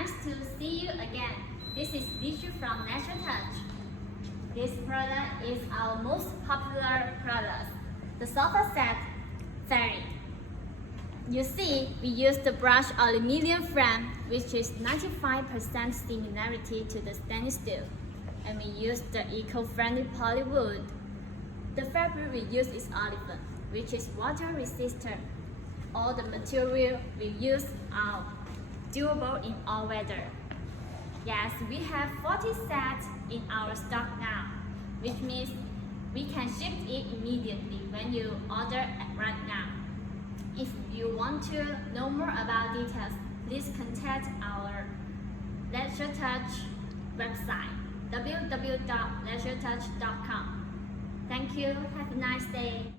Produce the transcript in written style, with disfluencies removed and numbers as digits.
Nice to see you again. This is Reassured from Natural Touch. This product is our most popular product, the sofa set fairy. You see, we use the brushed aluminum frame, which is 95% similarity to the stainless steel, and we use the eco-friendly polywood. The fabric we use is Olefin, which is water resistant. All the material we use are durable in all weather. Yes, we have 40 sets in our stock now, which means we can ship it immediately when you order right now. If you want to know more about details, please contact our Reassured Touch website, www.reassuredtouch.com. Thank you. Have a nice day.